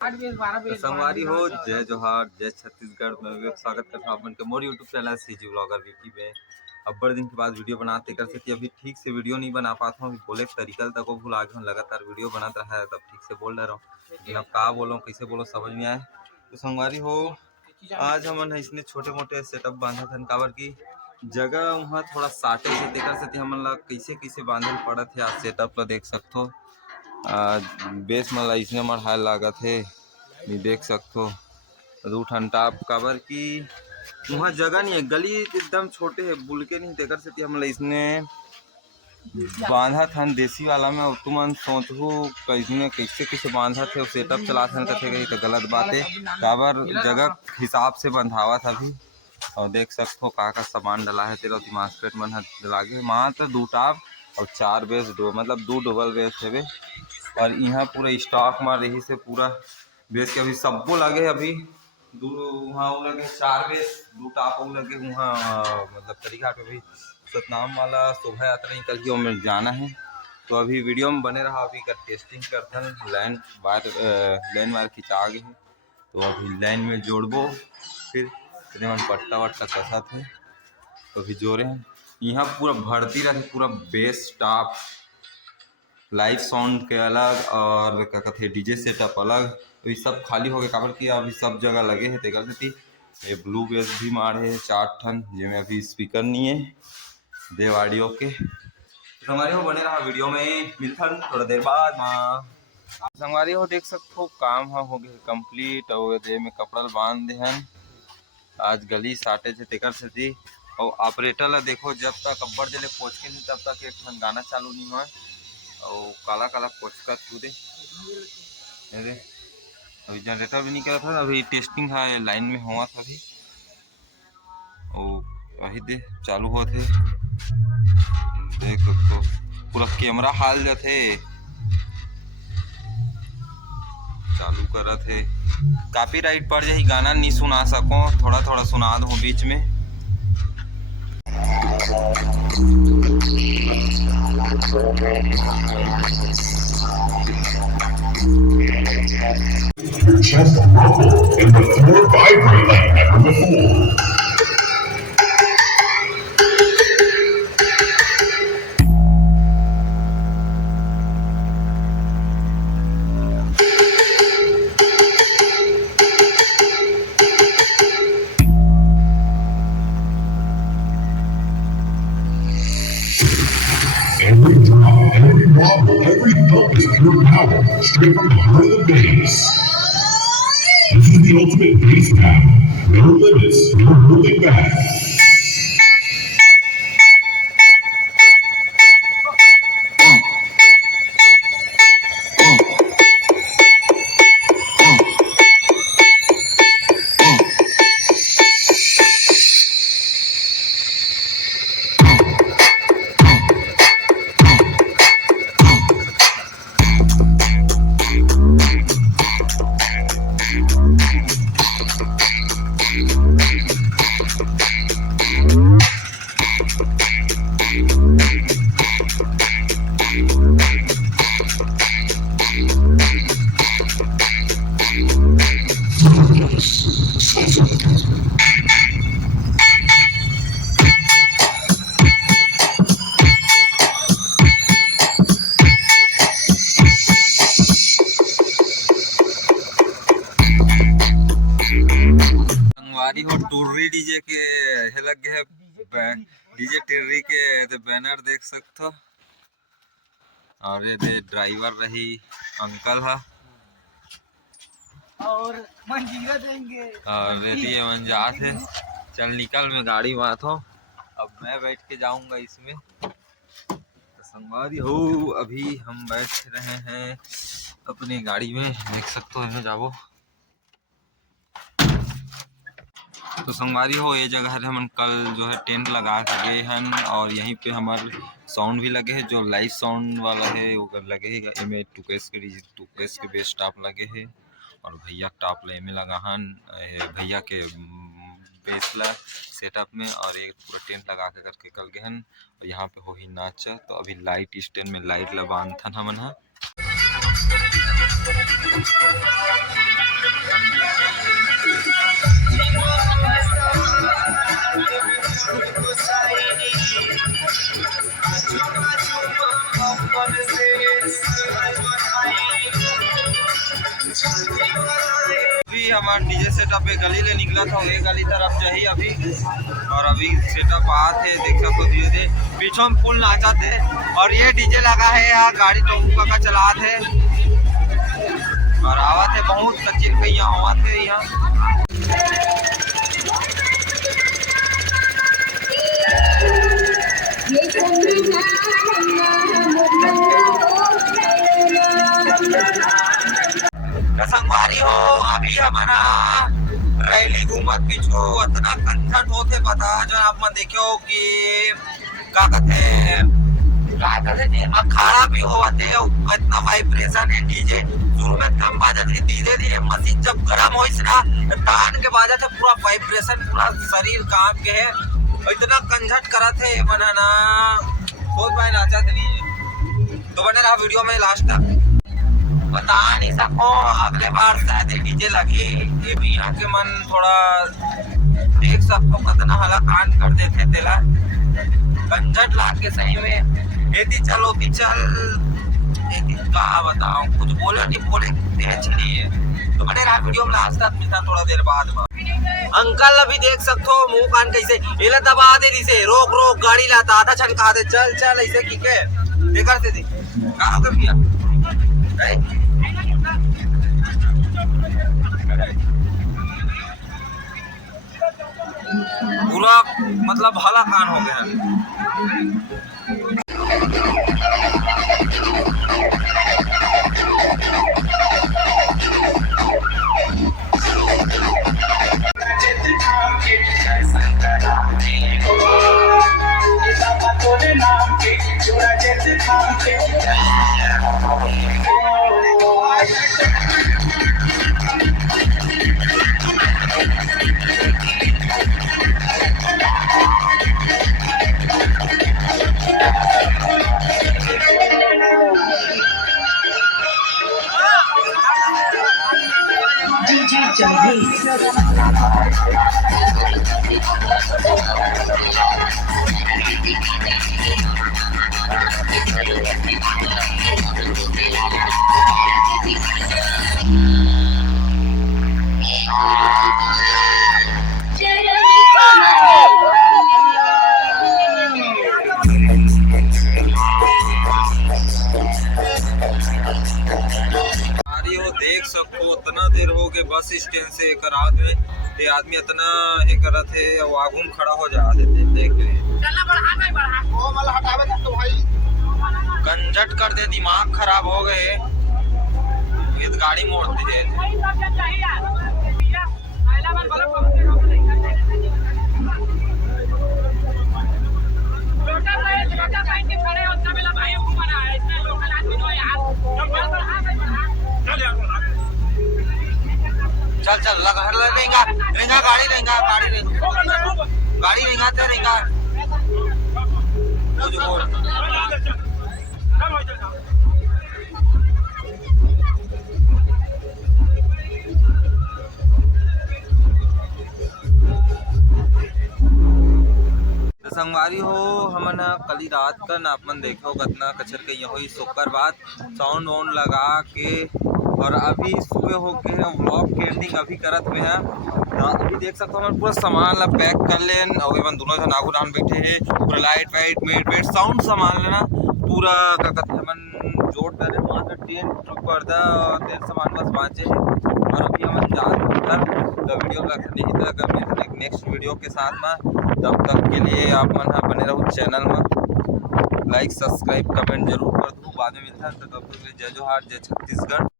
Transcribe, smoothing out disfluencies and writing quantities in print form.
तो संगवारी हो जय जोहार जय छत्तीसगढ़ में भी स्वागत करता हूं के मोर YouTube channel CG vlogger VT में। अब्बड़ दिन के बाद वीडियो बनाते कर सकती अभी ठीक से वीडियो नहीं बना पाता हूँ। बोले तरीका तक को भूल आगे लगातार वीडियो बनाता रहा है तब ठीक से बोल रहा हूँ, लेकिन अब का बोलो कैसे बोलो समझ में आए। तो संगवारी हो आज हम इसने छोटे मोटे सेटअप बांधा था काबर की जगह वहाँ थोड़ा साटे से तेकर से हमन ला कैसे कैसे बांधल पड़त है। आज सेटअप ला देख सकते हो, बेस मन ला इसने मढ़ाए लागत है देख सकते हो। दू ठन टाप काबर की वहाँ जगह नहीं है, गली एकदम छोटे है बुलके नहीं तेकर से हम इसने बांधा था देसी वाला में। तुमन सोचू कैसे कैसे कैसे बांधा थे सेटअप चला थे तो गलत बात है काबर जगह हिसाब से बंधावा था अभी। और देख सकते हो का सामान डला है तेरा मास्पेट मन लागे मात्र दू टाप और 4 बेस मतलब 2 डबल बेस है। और यहाँ पूरा स्टॉक में रही से पूरा बेस के अभी सबको लगे अभी वहाँ लगे 4 बेस 2 टाप लगे वहाँ मतलब तरीका पे भी सतनाम वाला शोभा यात्रा निकल के में जाना है। तो अभी वीडियो में बने रहा, अभी का टेस्टिंग करते हैं। लाइन वायर खिंचा गए है तो अभी लाइन में जोड़बो फिर पट्टा वट्टा कसा थे तो अभी जोड़े हैं। यहाँ पूरा भर्ती रहे पूरा बेस टॉप लाइव साउंड के अलग और क्या कहते हैं डीजे सेटअप अलग। तो ये सब खाली हो गए काबर की अभी सब जगह लगे हैं तेकर से ये ब्लू बेस भी मारे है 4 ठन जिसमें अभी स्पीकर नहीं है देव ऑडियो के। तो हमारे हो बने रहा वीडियो में मिलता थोड़ा देर बाद संगवारी हो देख सकते हो काम हो गया कंप्लीट और दे में कपड़ा बांध दे हन। आज गली साटे थे तेकर से और ऑपरेटर ला देखो जब तक अब्बड़ दिले पहुँच के नहीं तब तक एक गाना चालू नहीं हुआ और काला काला पोचका दे अभी जनरेटर भी नहीं करा था। अभी टेस्टिंग है लाइन में हुआ था अभी और वही दे चालू हुआ थे देख तो पूरा कैमरा हाल जाते चालू करा थे। कॉपीराइट पड़ जाए गाना नहीं सुना सको थोड़ा थोड़ा सुना दूँ बीच में। Your chest will rumble and the floor vibrate like never before. Every drop, every wobble, every thump is pure power, straight from the heart of the bass. This is the ultimate bass battle. No limits, no holding back. संगवारी हो टुर्री DJ के लग गए DJ टिर्री के banner देख सकते हो। और ये दे ड्राइवर रही अंकल है और मंजीरा देंगे और ये मंजात है। चल निकल में गाड़ी बात हो अब मैं बैठ के जाऊंगा इसमें। तो संगवारी हो अभी हम बैठ रहे हैं अपनी गाड़ी में देख सकते हो इन्हें जाओ। तो संगवारी हो ये जगह हम कल जो है टेंट लगा के गए हैं और यहीं पे हमारे साउंड भी लगे हैं जो लाइव साउंड वाला है वो लगे है इनमें टुकेस के बेस टॉप लगे हैं और भैया टॉप में लगा हन भैया के बेस ला सेटअप में और एक पूरा टेंट लगा के करके कल गए हैं और यहाँ पे हो ही नाचा। तो अभी लाइट स्टैंड में लाइट ला बांधन हमन है अभी हमारा डीजे सेटअप एक गली ले निकला था, एक गली तरफ चाहिए अभी, और अभी सेटअप आते देख सको धीरे धीरे पीछे में फुल नाचा थे। और ये डीजे लगा है यहाँ, गाड़ी टोंका का चला थे और आवा थे बहुत कच्ची कैया हुआ थे यहाँ। संगवारी हो अभी हमारा रैली घूमत पीछो इतना कंसर्ट होते पता जो आप मन देखो कि का कहते अखाड़ा भी होते इतना वाइब्रेशन है डीजे। शुरू में कम बाजत है, धीरे धीरे मशीन जब गर्म हो ना तान के बाजत है पूरा वाइब्रेशन, पूरा शरीर काम के है इतना कंसर्ट करत है मना ना सोच पाए नाचा नहीं है। तो बने रहा वीडियो में लास्ट तक, बता नहीं सको अगले बार शायद डीजे लगे ये भी यहाँ के मन थोड़ा देख सकते कितना हला कांड कर देते तेला कंजट ला के सही में यदि चलो भी चल यदि का बताऊं कुछ बोले नहीं बोले तेज नहीं है। तो बने रहा वीडियो में लास्ट तक, मिलता थोड़ा देर बाद में। अंकल अभी देख सकते हो मुंह कान कैसे एला दबा दे दिसे रोक रोक गाड़ी लाता आधा छनका दे चल चल ऐसे की के देखा थे का हो गया पूरा मतलब भला कान हो गया। देख सको इतना देर हो गए बस स्टैंड से रात में ये आदमी इतना हे करत है और आगू में खड़ा हो जा देते देख कंजट कर दे दिमाग खराब हो गए ये गाड़ी मोड़ते है। चल चल लगा रहेगा रहेगा गाड़ी रहेगा गाड़ी रहेगा तो रहेगा संगवारी हो हमन कली रात का नापमन देखो कितना कचर के यहाँ सुकर बात साउंड वाउंड लगा के और अभी सुबह हो के व्लॉग के एंडिंग अभी करत हुए हैं। अभी देख सकते हो पूरा सामान ला पैक कर लेन और एवं दोनों जन आगू डान बैठे हैं पूरा light white mat weight sound सामान लेना पूरा का कहते हैं मन जोड़ कर वहाँ का टेंट पर्दा तेल सामान बस बाँचे है। और अभी हम जा तो वीडियो नहीं तक नेक्स्ट वीडियो के साथ में, तब तक के लिए आप मन बने रहो चैनल में, लाइक सब्सक्राइब कमेंट जरूर कर दो। बाद में मिलता है तो तब तक जय जोहार जय छत्तीसगढ़।